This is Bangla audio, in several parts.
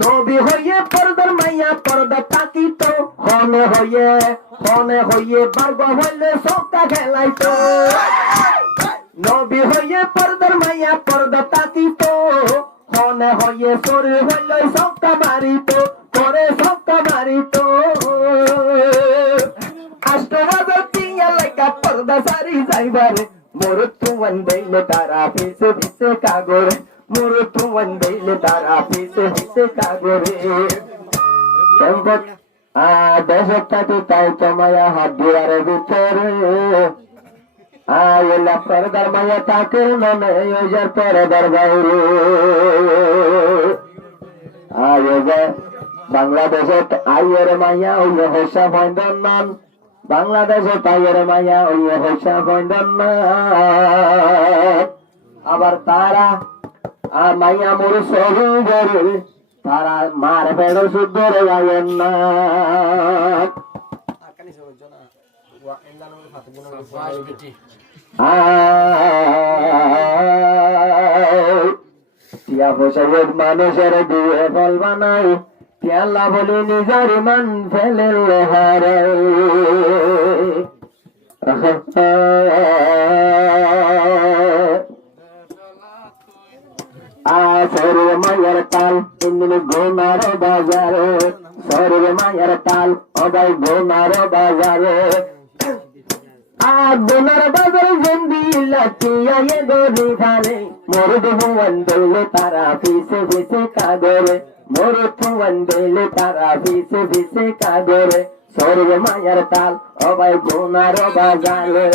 নবী হইয়ে পর্দার মাইয়া পর্দা তাকিত হনে হইয়ে বার্গ হইলে সবটা খেলাইতো নবী হইয়ে পর্দার মাইয়া পর্দা তাকিত হনে হইয়ে শরীর হইলে সবটা মারিত করে সবটা মারিত আষ্টবাজার টিয়া লাইকা পর্দা সারি যাইবারে মোর তু বন্দেলে তারা পিছে পিছে কাগরে মোর তু বন্দেলে তারা পিছে পিছে কাগরে সম্পদ দেশটাতে তাই তোমায়া হাত দিয়ার ভিতরে আয়লা পর্দার মায়া তাকে ননে ওজার পর্দার বাইরে আয়বা বাংলাদেশে আইয়ের মায়া ওই হসা ফন্দন নান বাংলাদেশে তাইয়ের মায়া ওই হসা ফন্দন আবার তারা মাইয়া মোর সরু গরে তারা মার বেড়ো শুদ্ধ রে গায়েন না টিয়া ফসল মানুষের দিয়ে ফল বানাই টিয়াল্লা বলে নিজের মান ফেলে হারে শরীর মায়ের তাল ইন্দিন গোনার বাজারে শরীর মায়ের তাল অবাই গোনার বাজারে গোনার বাজারে জন্দি লাঠিয়া এ গরি ধারে মোর ভুবন দিলে তারা পিছে পিছে কাগরে মোর ভুবন দিলে তারা পিছে পিছে কাগরে শরীর মায়ের তাল অবাই গোনার বাজারে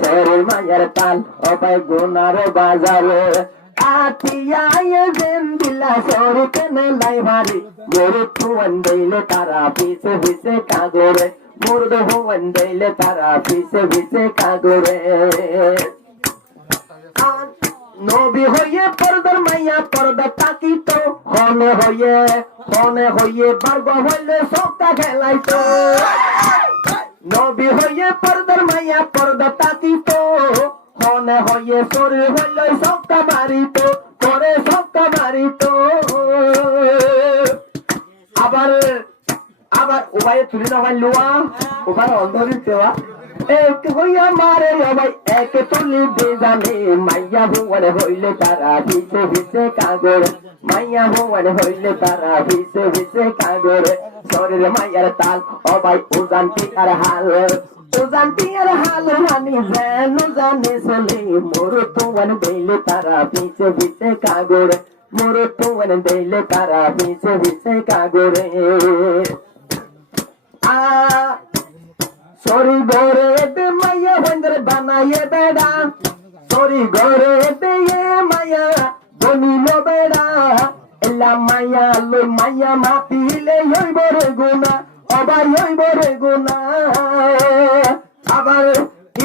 শরীর মায়ের তাল অবাই গোনার বাজারে আতিয়া জেন্দিলা সরুতে লাই ভারি মোর ভুবন দিলে তারা পিছে পিছে কাগরে মোর ভুবন দিলে তারা পিছে পিছে কাগরে নবী হইয়ে পর্দার মাইয়া পর্দা তাকিত হনে হইয়ে বার্গ হইলে সবটা খেলাইতো নবী হইয়ে পর্দার মাইয়া পর্দা তাকিত হনে হইয়ে শরীর হইলে সবটা মারিত করে সবটা মারিত আবার উভয়ে তুলি না ভাই লোয়া উভয় অন্ধরিত দেওয়া এক হইয়া মারে ভাই এক তুলি দে জানে মাইয়া ভুবন হইলে তারা ভিসে ভিসে কাগরে মাইয়া ভুবন হইলে তারা ভিসে ভিসে কাগরে শরীর মাইয়ার তাল অবাই উজান্তি আর হাল হানি জানো জানে চলে মোর ভুবন দিলে তারা ভিসে ভিসে কাগরে মোর ভুবন দিলে তারা ভিসে ভিসে কাগরে সরি ঘরে দে মাইয়া বন্দর বানাইয়ে বেড়া সরি ঘরে দে মাইয়া বনিল বেড়া এলা মাইয়া লই মাইয়া মাতিলে হইব রে গুনা আবার হইব রে গুনা আবার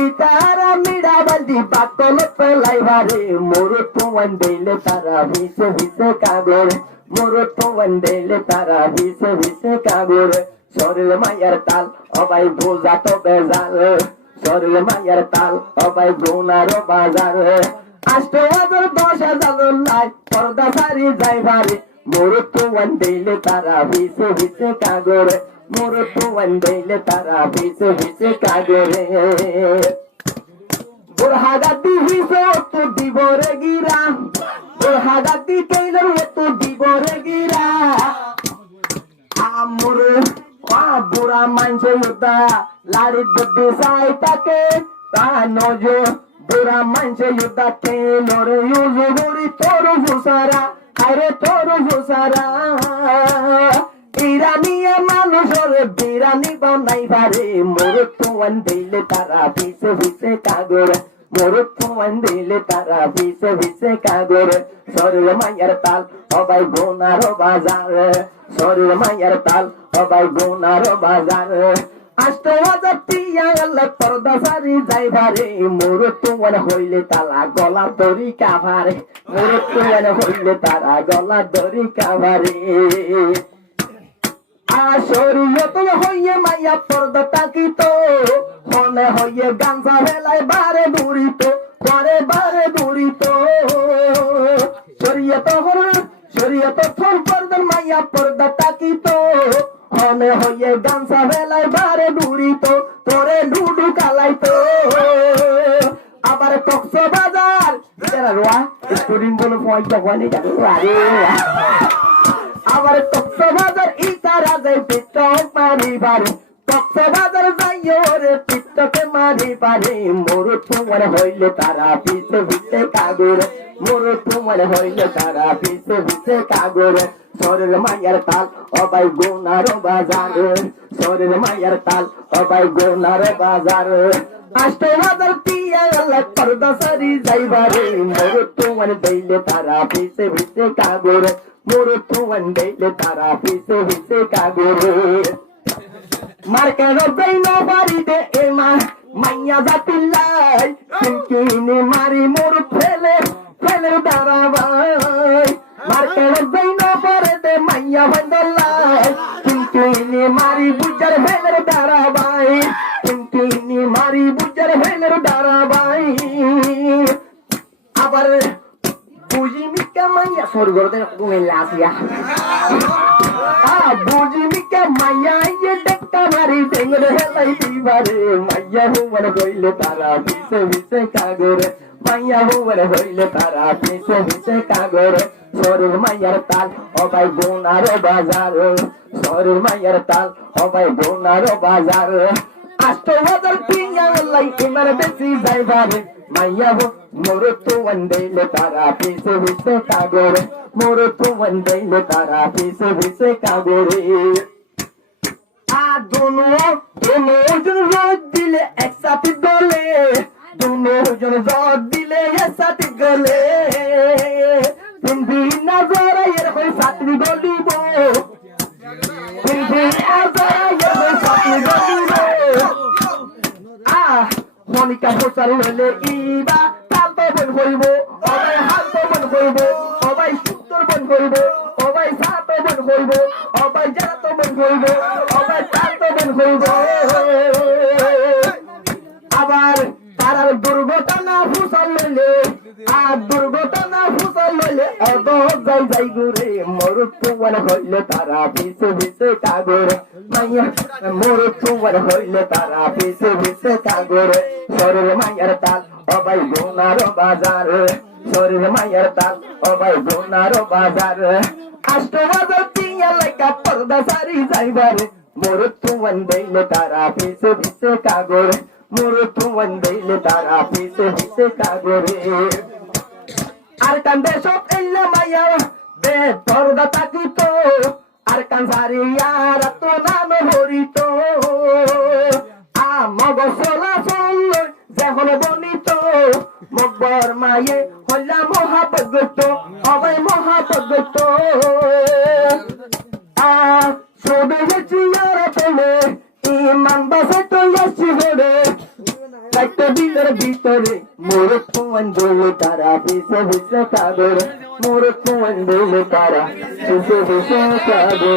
ইতারা মিড়া বালদি বাতল পেলাইবারে মোর ভুবন দিলে তারা ভিসে ভিসে কাগরে মোর ভুবন দিলে তারা ভিসে ভিসে কাগরে শরীর মায়ের তাল অবাই বোঝা তো বেজাল শরীর মায়ের তাল অবাই গোনার বাজার 8,000 10,000 লাই পর্দা সারি যাইবারে মোর ভুবন দিলে তারা ভিসে ভিসে কাগরে মোর ভুবন দিলে তারা ভিসে ভিসে কাগরে বুড়হাগাতি হিসো তো দিবরে গিরা বুড়হাগাতি কেইলর তো দিবরে গিরা আমর বুড়া মানছে ইউতা লাড়ি বুদ্ধি সাইটাকে তা নজো বুড়া মানছে ইউতা টেলর ইউজ গড়ি তোর ফুসারা আরে তোর ফুসারা ইরানিয়া মানুষের বিরানি বানাই পারে মোর ভুবন দিলে তারা পিছে পিছে কাগরে মোর ভুবন দিলে তারা পিছে পিছে কাগরে শরীর মায়ের তাল অবাই গোনার বাজার শরীর মায়ের তাল অবাই গোনার বাজার 8,000 টিয়া গেলে পর্দা সারি যাইবারে মোর ভুবন হইলে তালা গলা দড়ি কাভারে মোর ভুবন হইলে তারা গলা দড়ি কাভারে শরীয়ত হইয়ে মাইয়া পর্দা তাকিত হনে হইয়ে গাঞ্জা ভেলায় বারে দূরিত বারে বারে দূরিত শরীয়ত থর পর্দার মাইয়া পর্দা তাকিত হনে হইয়ে গামছা বেলায় বারে ডুরিত তোরে ডুডু কালাইতো আবার কক্সবাজার এরা রোয়া স্টুডেন্ট বলে পয়সা হয়নি জানো আরে আবার কক্সবাজার ইতারা যাই পিটক মারি বারে কক্সবাজার যাইও রে পিটকে মারি বারে মোর তোমার হইলে তারা পিছে পিছে কাগরে মোর তোমার হইলে তারা পিছে পিছে কাগরে সরের মায়ার তাল অবাই গোনার বাজার সরের মায়ার তাল অবাই গোনার বাজার আষ্টবাজার পিয়া লাগ পর্দা সারি যাইবারে মোর তোমার দইলে তারা পিছে পিছে কাগরে মোর তোমার দইলে তারা পিছে পিছে কাগরে মার্কেট বেইনো বাড়িতে এমা মাইয়া জাতিল্লাই কিনকিনি মারি মোর ফেলে ফেলে দাঁড়াবাই মার্কেট বেইনো বাড়িতে মাইয়া বান্দলাই কিনকিনি মারি বুঝার ফেলে দাঁড়াবাই কিনকিনি মারি বুঝার ফেলে দাঁড়াবাই আবার বুঝি মিকা মাইয়া স্বর্গতে কুমিল্লা আসিয়া বুঝি মিকা মাইয়া ইয়ে ডেক্কা মারি টেঙ্গরে হেলাই দিবারে মাইয়া হুমর হইলে তারা পিছে পিছে কাগরে মাইয়া হুমর হইলে তারা পিছে পিছে কাগরে শরীর মাইয়ার তাল অবাই গোনার বাজার শরীর মাইয়ার তাল অবাই গোনার বাজার আষ্টবাজার পিয়া লাই ইমার বেশি যাইবারে মাইয়া হো মোর তো वंदेले तारा পিছে পিছে কাগরে মোর তো वंदेले तारा পিছে পিছে কাগরে दोनों जन रोज दिले एक साथ गले दोनों जन रोज दिले एक साथ गले तुम भी नजर ये कोई साथ भी गली बो तुम भी नजर ये कोई साथ भी गली बो मोनिका होसर ले इबा ताल तो बन होइबो ओबाई हाल तो बन होइबो ओबाई सुत्तर बन होइबो ओबाई सात तो बन होइबो ओबाई जरा तो बन होइबो ओबाई ताल तो बन होइबो আবার তারার দুর্ঘটনা ফুসল লইলে আর দুর্ঘটনা ফুসল লইলে অদ যাই যাই ঘুরে মোর তোমার হইলে তারা পিছে পিছে কাগরে মাইয়া মোর তোমার হইলে তারা পিছে পিছে কাগরে শরীর মাইয়ার তাল অবাই গোনার বাজার শরীর মাইয়ার তাল অবাই গোনার বাজার আষ্টবাজার পিয়া লাইকা পর্দা সারি যাইবারে মোর তোমার হইলে তারা পিছে পিছে কাগরে মোর তোমার হইলে তারা পিছে পিছে কাগরে আর কান্দে সব এল্লা মাইয়া বে পর্দা তাকিতো আর কানসারিয়ার তো নাম হরিত মগ চলাচল যেখন বনিত মকবর মায়ে হল্লা মহাপগত অবাই মহাপগত সবে চিয়ার পেলে ইমান বাসে তো আসছি বলে একটা দিলের ভিতরে মোর তোমার দোলে তারা পিছে পিছে কাগরে মোর তোমার দোলে তারা পিছে পিছে কাগরে